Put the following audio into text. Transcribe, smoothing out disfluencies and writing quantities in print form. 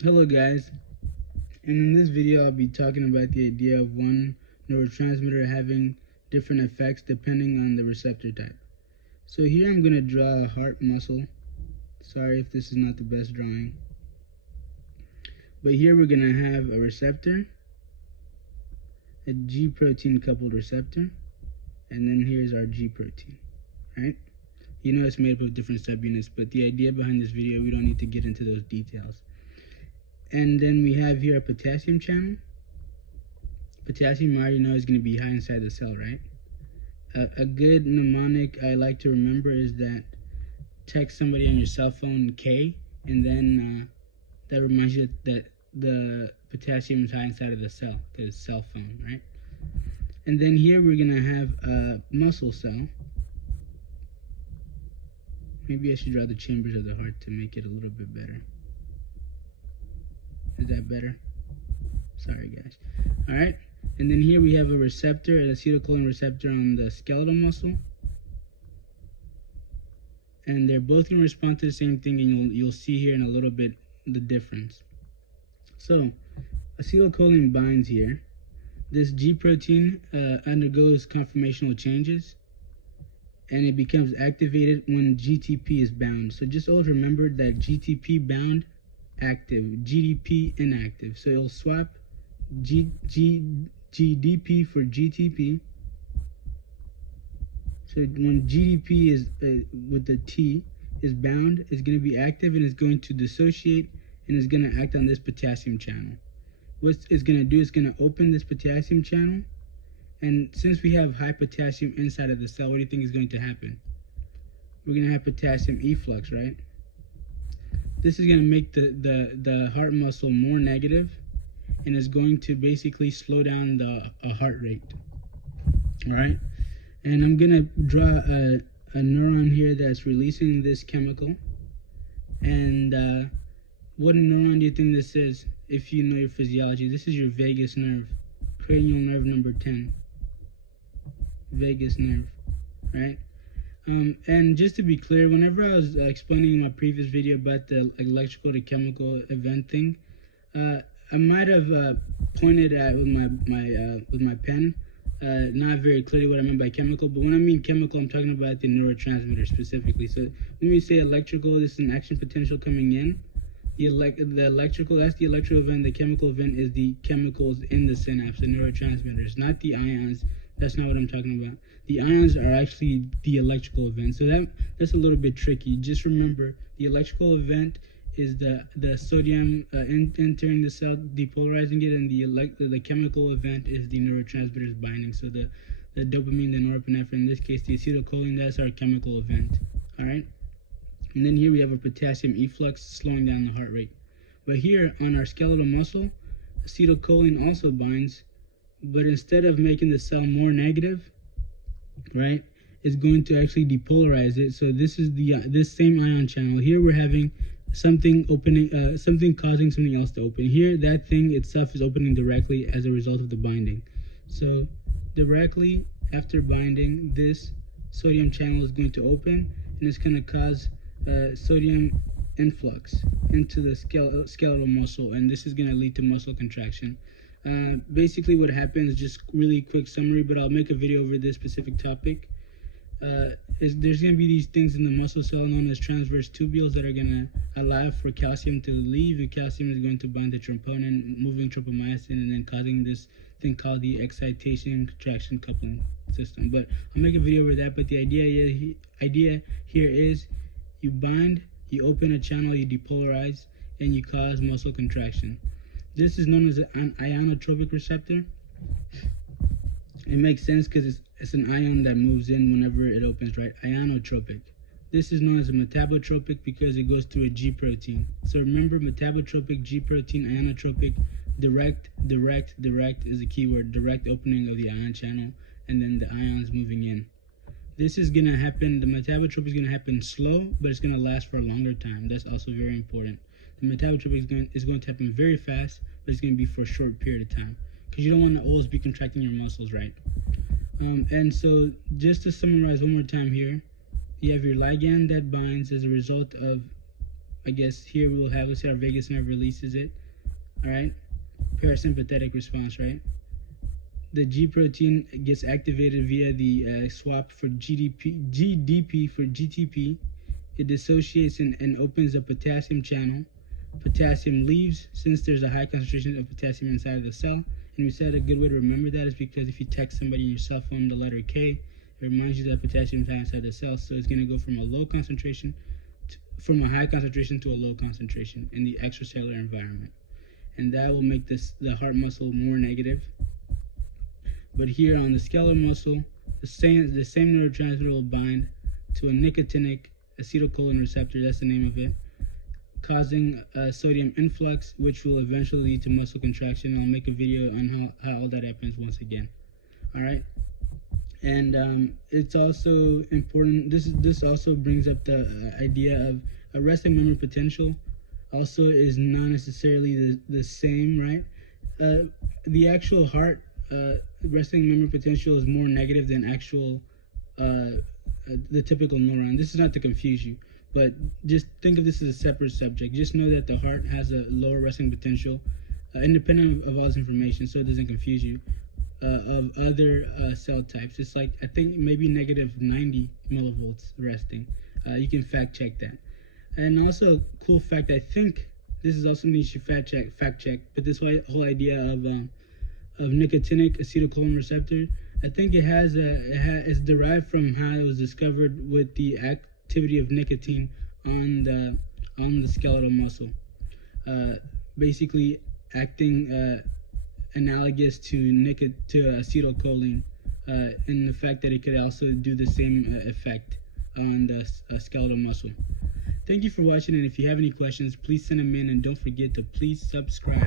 Hello guys, and in this video I'll be talking about the idea of one neurotransmitter having different effects depending on the receptor type. So here I'm going to draw a heart muscle. Sorry if this is not the best drawing. But here we're going to have a receptor, a G protein coupled receptor, and then here's our G protein, right? You know it's made up of different subunits, but the idea behind this video, we don't need to get into those details. And then we have here a potassium channel. Potassium, I already know, is going to be high inside the cell, right? A good mnemonic I like to remember is that text somebody on your cell phone K, and then that reminds you that the potassium is high inside of the cell, because it's cell phone, right? And then here we're going to have a muscle cell. Maybe I should draw the chambers of the heart to make it a little bit better. Is that better? Sorry guys. Alright, and then here we have a receptor, an acetylcholine receptor on the skeletal muscle. And they're both going to respond to the same thing, and you'll see here in a little bit the difference. So, acetylcholine binds here. This G protein undergoes conformational changes, and it becomes activated when GTP is bound. So just always remember that GTP bound, active, GDP inactive. So it'll swap GDP for GTP. So when GDP is with the T is bound, it's going to be active and it's going to dissociate and it's going to act on this potassium channel. What it's going to do is going to open this potassium channel, and since we have high potassium inside of the cell, what do you think is going to happen? We're going to have potassium efflux, right? This is going to make the heart muscle more negative, and is going to basically slow down the heart rate. All right, and I'm going to draw a neuron here that's releasing this chemical. And what neuron do you think this is? If you know your physiology, this is your vagus nerve, cranial nerve number 10. Vagus nerve, right? And just to be clear, whenever I was explaining in my previous video about the electrical to chemical event thing, I might have pointed at with my pen, not very clearly what I meant by chemical. But when I mean chemical, I'm talking about the neurotransmitter specifically. So when we say electrical, this is an action potential coming in. The electrical, that's the electrical event. The chemical event is the chemicals in the synapse, the neurotransmitters, not the ions. That's not what I'm talking about. The ions are actually the electrical event. So that's a little bit tricky. Just remember, the electrical event is the sodium entering the cell, depolarizing it, and the chemical event is the neurotransmitters binding. So the dopamine, the norepinephrine, in this case the acetylcholine, that's our chemical event. All right. And then here we have a potassium efflux slowing down the heart rate. But here on our skeletal muscle, acetylcholine also binds, but instead of making the cell more negative, right, it's going to actually depolarize it. So this is this same ion channel. Here we're having something opening, something causing something else to open. Here, that thing itself is opening directly as a result of the binding. So directly after binding, this sodium channel is going to open, and it's going to cause sodium influx into the skeletal muscle, and this is going to lead to muscle contraction. Basically what happens, just really quick summary, but I'll make a video over this specific topic, is there's going to be these things in the muscle cell known as transverse tubules that are going to allow for calcium to leave, and calcium is going to bind to troponin, moving tropomyosin, and then causing this thing called the excitation and contraction coupling system. But I'll make a video over that. But the idea here is you bind, you open a channel, you depolarize, and you cause muscle contraction. This is known as an ionotropic receptor. It makes sense because it's an ion that moves in whenever it opens, right? Ionotropic. This is known as a metabotropic because it goes through a G protein. So remember, metabotropic, G protein, ionotropic, direct is the keyword. Direct opening of the ion channel, and then the ions moving in. This is going to happen, the metabotropic is going to happen slow, but it's going to last for a longer time. That's also very important. The metabotropic is going to happen very fast, but it's going to be for a short period of time, because you don't want to always be contracting your muscles, right? And so just to summarize one more time here, you have your ligand that binds as a result of I guess here let's say our vagus nerve releases it. All right, parasympathetic response, right? The G protein gets activated via the swap for GDP for GTP. It dissociates and opens a potassium channel. Potassium leaves since there's a high concentration of potassium inside of the cell. And we said a good way to remember that is because if you text somebody in your cell phone the letter K, it reminds you that potassium is inside the cell. So it's going to go from a low concentration, from a high concentration to a low concentration in the extracellular environment. And that will make the heart muscle more negative. But here on the skeletal muscle, the same neurotransmitter will bind to a nicotinic acetylcholine receptor, that's the name of it, causing sodium influx, which will eventually lead to muscle contraction. I'll make a video on how that happens once again. All right, and it's also important. This also brings up the idea of a resting memory potential. Also, is not necessarily the same, right? The actual heart resting memory potential is more negative than actual the typical neuron. This is not to confuse you, but just think of this as a separate subject. Just know that the heart has a lower resting potential, independent of all this information, so it doesn't confuse you, of other cell types. It's like, I think maybe negative 90 millivolts resting. You can fact check that. And also, cool fact, I think this is also something you should fact check, but this whole idea of nicotinic acetylcholine receptor, I think it's derived from how it was discovered with the activity of nicotine on the skeletal muscle, basically acting analogous to acetylcholine, in the fact that it could also do the same effect on the skeletal muscle. Thank you for watching, and if you have any questions, please send them in, and don't forget to please subscribe.